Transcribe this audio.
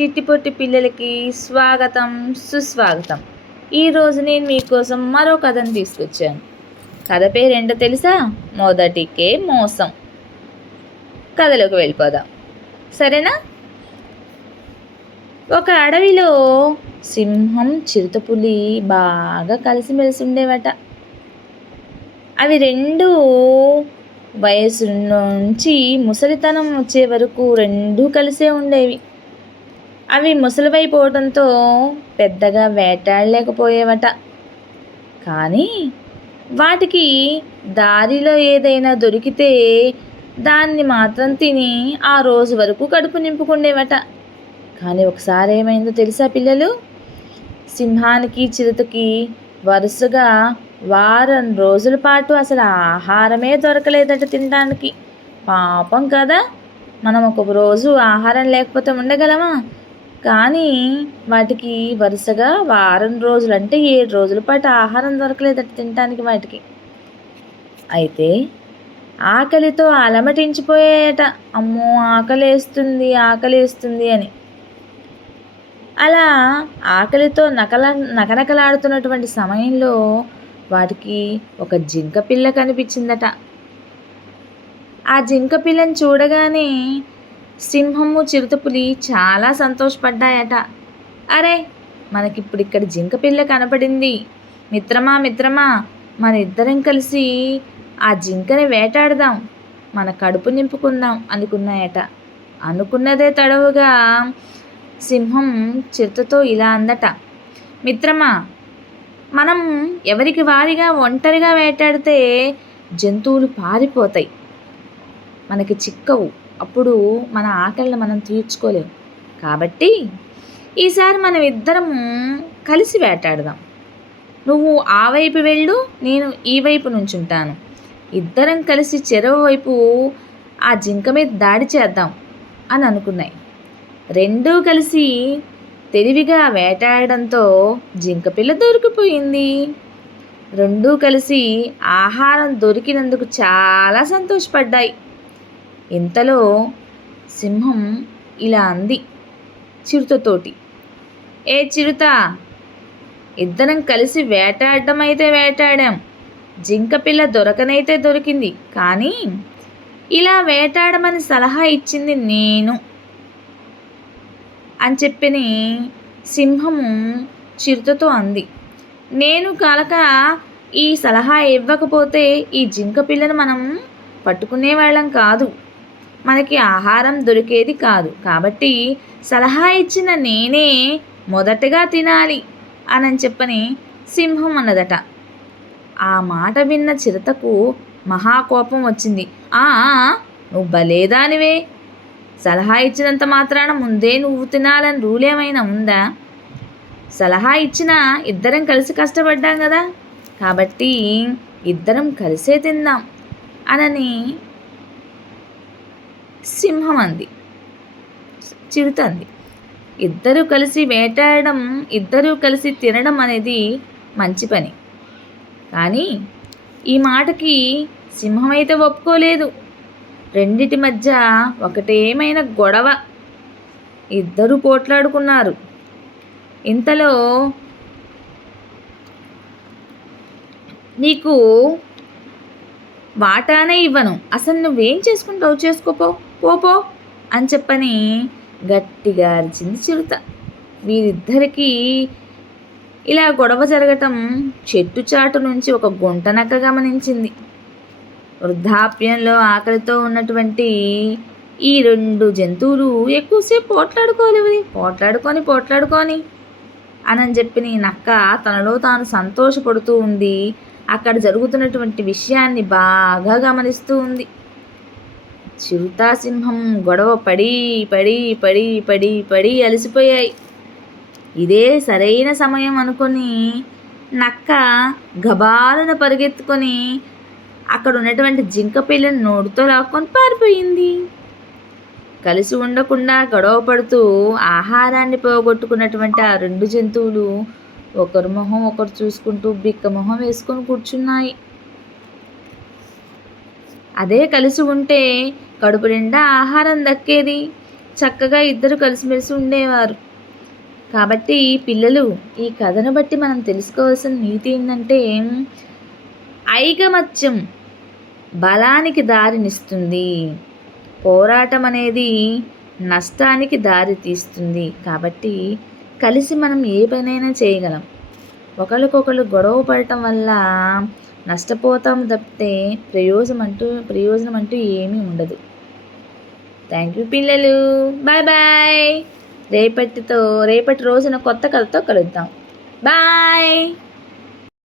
చిట్టి పొట్టి పిల్లలకి స్వాగతం సుస్వాగతం. ఈరోజు నేను మీకోసం మరో కథను తీసుకొచ్చాను. కథ పేరేంటో తెలుసా? మొదటికే మోసం. కథలోకి వెళ్ళిపోదాం, సరేనా? ఒక అడవిలో సింహం చిరుతపులి బాగా కలిసిమెలిసి ఉండేవట. అవి రెండు వయసు నుంచి ముసలితనం వచ్చే వరకు రెండూ కలిసే ఉండేవి. అవి ముసలివైపోవడంతో పెద్దగా వేటాడలేకపోయేవట. కానీ వాటికి దారిలో ఏదైనా దొరికితే దాన్ని మాత్రం తిని ఆ రోజు వరకు కడుపు నింపుకుండేవట. కానీ ఒకసారి ఏమైందో తెలుసా పిల్లలు? సింహానికి చిరుతకి వరుసగా వారం రోజుల పాటు అసలు ఆహారమే దొరకలేదట తినడానికి. పాపం కదా, మనం ఒక రోజు ఆహారం లేకపోతే ఉండగలమా? కానీ వాటికి వరుసగా వారం రోజులు అంటే 7 రోజుల పాటు ఆహారం దొరకలేదట తినడానికి వాటికి. అయితే ఆకలితో అలమటించిపోయాయట. అమ్మో, ఆకలేస్తుంది అని. అలా ఆకలితో నకనకలాడుతున్నటువంటి సమయంలో వాటికి ఒక జింక పిల్ల కనిపించిందట. ఆ జింక పిల్లని చూడగానే సింహము చిరుతపులి చాలా సంతోషపడ్డాయట. అరే, మనకిప్పుడు ఇక్కడ జింక పిల్ల కనపడింది. మిత్రమా మన ఇద్దరం కలిసి ఆ జింకని వేటాడదాం, మన కడుపు నింపుకుందాం అనుకున్నాయట. అనుకున్నదే తడవుగా సింహం చిరుతతో ఇలా అందట. మిత్రమా, మనం ఎవరికి వారిగా ఒంటరిగా వేటాడితే జంతువులు పారిపోతాయి, మనకి చిక్కవు. అప్పుడు మన ఆకలిని మనం తీర్చుకోలేము. కాబట్టి ఈసారి మనం ఇద్దరము కలిసి వేటాడదాం. నువ్వు ఆ వైపు వెళ్ళు, నేను ఈ వైపు నుంచుంటాను. ఇద్దరం కలిసి చెరవు వైపు ఆ జింక మీద దాడి చేద్దాం అని అనుకున్నాయి. రెండూ కలిసి తెలివిగా వేటాడడంతో జింక పిల్ల దొరికిపోయింది. రెండూ కలిసి ఆహారం దొరికినందుకు చాలా సంతోషపడ్డాయి. ఇంతలో సింహం ఇలా అంది చిరుతతోటి. ఏ చిరుత, ఇద్దరం కలిసి వేటాడడం అయితే వేటాడాం, జింక పిల్ల దొరకనైతే దొరికింది, కానీ ఇలా వేటాడమని సలహా ఇచ్చింది నేను అని చెప్పని సింహము చిరుతతో అంది. నేను కనుక ఈ సలహా ఇవ్వకపోతే ఈ జింక పిల్లను మనం పట్టుకునేవాళ్ళం కాదు, మనకి ఆహారం దొరికేది కాదు. కాబట్టి సలహా ఇచ్చిన నేనే మొదటగా తినాలి అని చెప్పని సింహం అన్నదట. ఆ మాట విన్న చిరుతకు మహాకోపం వచ్చింది. నువ్వు భలేదానివే, సలహా ఇచ్చినంత మాత్రాన ముందే నువ్వు తినాలని రూల్ ఏమైనా ఉందా? సలహా ఇచ్చినా ఇద్దరం కలిసి కష్టపడ్డాం కదా, కాబట్టి ఇద్దరం కలిసే తిందాం అనని సింహం అంది. చిరుత అంది. ఇద్దరూ కలిసి వేటాడడం, ఇద్దరూ కలిసి తినడం అనేది మంచి పని. కానీ ఈ మాటకి సింహం అయితే ఒప్పుకోలేదు. రెండిటి మధ్య ఒకటేమైనా గొడవ. ఇద్దరూ పోట్లాడుకున్నారు. ఇంతలో నీకు వాటానే ఇవ్వను, అసలు నువ్వేం చేసుకుంటావు చేసుకోపో అని చెప్పని గట్టిగా అరిచింది చిరుత. వీరిద్దరికీ ఇలా గొడవ జరగటం చెట్టు చాటు నుంచి ఒక గుంటనక్క గమనించింది. వృద్ధాప్యంలో ఆకలితో ఉన్నటువంటి ఈ రెండు జంతువులు ఎక్కువసేపు పోట్లాడుకొని అని చెప్పి నక్క తనలో తాను సంతోషపడుతూ ఉంది. అక్కడ జరుగుతున్నటువంటి విషయాన్ని బాగా గమనిస్తూ ఉంది. చిరుత సింహం గొడవ పడి అలసిపోయాయి. ఇదే సరైన సమయం అనుకొని నక్క గబాలను పరిగెత్తుకొని అక్కడ ఉన్నటువంటి జింక పిల్లని నోటితో లాక్కొని పారిపోయింది. కలిసి ఉండకుండా గొడవ పడుతూ ఆహారాన్ని పోగొట్టుకున్నటువంటి ఆ రెండు జంతువులు ఒకరి మొహం ఒకరు చూసుకుంటూ బిక్క మొహం వేసుకొని కూర్చున్నాయి. అదే కలిసి ఉంటే కడుపు నిండా ఆహారం దక్కేది. చక్కగా ఇద్దరు కలిసిమెలిసి ఉండేవారు. కాబట్టి పిల్లలు, ఈ కథను బట్టి మనం తెలుసుకోవాల్సిన నీతి ఏంటంటే, ఐకమత్యం బలానికి దారినిస్తుంది. పోరాటం అనేది నష్టానికి దారి తీస్తుంది. కాబట్టి కలిసి మనం ఏ పనైనా చేయగలం. ఒకరికొకరు గొడవ పడటం వల్ల నష్టపోతాం తప్పితే ప్రయోజనం అంటూ ఏమీ ఉండదు. థ్యాంక్ యూ పిల్లలు. Bye bye. రేపటి రోజున కొత్త కథతో కలుద్దాం. బాయ్.